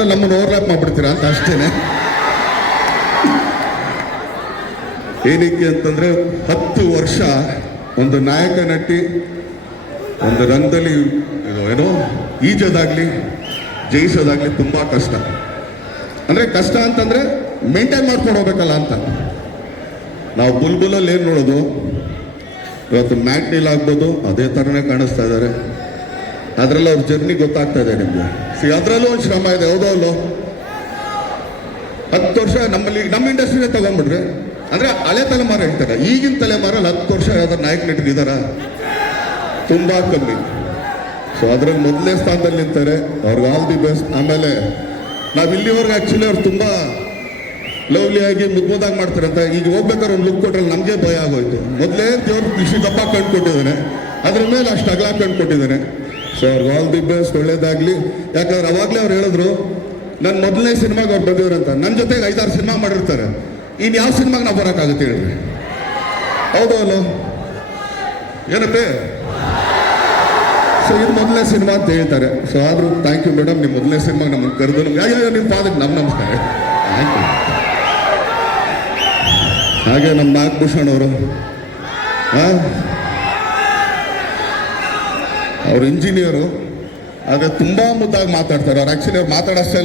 ಬೇಕಾದ್ರೆ ನಮ್ಮನ್ನು ಓವರ್ಲ್ಯಾಪ್ ಮಾಡ್ಬಿಡ್ತೀರಾ ಅಂತ ಅಷ್ಟೇನೆ. ಏನಕ್ಕೆ ಅಂತಂದ್ರೆ 10 ವರ್ಷ ಒಂದು ನಾಯಕ ನಟಿ ಒಂದು ರಂಗದಲ್ಲಿ ಏನೋ ಈಜೋದಾಗ್ಲಿ ಜಯಿಸೋದಾಗ್ಲಿ ತುಂಬಾ ಕಷ್ಟ. ಅಂದ್ರೆ ಕಷ್ಟ ಅಂತಂದ್ರೆ ಮೇಂಟೈನ್ ಮಾಡ್ಕೊಂಡು ಹೋಗ್ಬೇಕಲ್ಲ ಅಂತ. ನಾವು ಬುಲ್ಬುಲಲ್ಲಿ ಏನು ನೋಡೋದು, ಇವತ್ತು ಮ್ಯಾಟ್ನಿಲ್ ಆಗ್ಬೋದು ಅದೇ ಥರನೇ ಕಾಣಿಸ್ತಾ ಇದ್ದಾರೆ. ಅದರಲ್ಲಿ ಅವ್ರ ಜರ್ನಿ ಗೊತ್ತಾಗ್ತಾ ಇದೆ ನಿಮಗೆ. ಅದರಲ್ಲೂ ಒಂದು ಶ್ರಮ ಇದೆ, ಹೌದೋ ಅಲ್ಲೋ. 10 ವರ್ಷ ನಮ್ಮಲ್ಲಿ ನಮ್ಮ ಇಂಡಸ್ಟ್ರಿನೇ ತಗೊಂಡ್ಬಿಟ್ರೆ, ಅಂದ್ರೆ ಹಳೆ ತಲೆಮಾರು ಹೇಳ್ತಾರೆ, ಈಗಿನ ತಲೆಮಾರಲ್ಲಿ 10 ವರ್ಷ ಯಾವ್ದಾರು ನಾಯಕ ನಟರಿದ್ದಾರ? ತುಂಬಾ ಕಮ್ಮಿ. ಸೊ ಅದ್ರಲ್ಲಿ ಮೊದಲನೇ ಸ್ಥಾನದಲ್ಲಿ ನಿಂತಾರೆ. ಅವ್ರಿಗೆ ಆಲ್ ದಿ ಬೆಸ್ಟ್. ಆಮೇಲೆ ನಾವು ಇಲ್ಲಿವರೆಗೆ ಆ್ಯಕ್ಚುಲಿ ಅವ್ರು ತುಂಬ ಲವ್ಲಿಯಾಗಿ ಮುದ್ದಾಗಿ ಮಾಡ್ತಾರೆ ಅಂತ ಈಗ ಹೋಗ್ಬೇಕಾದ್ರೆ ಒಂದು ಲುಕ್ ಕೊಟ್ರೆ ನಮಗೆ ಭಯ ಆಗೋಯ್ತು. ಮೊದಲೇ ದೇವ್ರು ಇಷ್ಟು ದಪ್ಪ ಕಂಡುಕೊಟ್ಟಿದ್ದಾನೆ, ಅದ್ರ ಮೇಲೆ ಅಷ್ಟು ಅಗಲ ಕಂಡುಕೊಟ್ಟಿದ್ದಾನೆ. ಸೊ ಅವ್ರಿಗೆ ಆಲ್ ದಿ ಬೆಸ್ಟ್, ಒಳ್ಳೇದಾಗಲಿ. ಯಾಕಂದ್ರೆ ಅವಾಗಲೇ ಅವ್ರು ಹೇಳಿದ್ರು, ನನ್ನ ಮೊದಲನೇ ಸಿನಿಮಾಗೆ ಅವ್ರು ಬಂದಿದ್ರಂತ. ನನ್ನ ಜೊತೆಗೆ 5-6 ಸಿನಿಮಾ ಮಾಡಿರ್ತಾರೆ. ಇನ್ನು ಯಾವ ಸಿನಿಮಾಗೆ ನಾವು ಬರೋಕ್ಕಾಗುತ್ತೆ ಹೇಳ್ರಿ? ಹೌದು ಅಲ್ಲೋ ಏನಪ್ಪೆ? ಸೊ ಇದು ಮೊದಲನೇ ಸಿನಿಮಾ ಅಂತ ಹೇಳ್ತಾರೆ. ಸೊ ಆದರೂ ಥ್ಯಾಂಕ್ ಯು ಮೇಡಮ್, ನಿಮ್ಮ ಮೊದಲನೇ ಸಿನಿಮಾಗೆ ನಮ್ಮನ್ನು ಕರೆದು ನಮ್ಗೆ ನಿಮ್ಮ ಫಾದರ್ ನಮ್ಮ ನಮಸ್ಕಾರ. Thank you. ಹಾಗೆ ನಮ್ಮ ನಾಗಭೂಷಣ್ ಅವರು, ಅವ್ರು ಇಂಜಿನಿಯರು, ಹಾಗೆ ತುಂಬ ಮುದ್ದಾಗಿ ಮಾತಾಡ್ತಾರೆ. ಅವ್ರು ಆ್ಯಕ್ಚುಲಿ ಅವ್ರು ಮಾತಾಡೋಷ್ಟೇ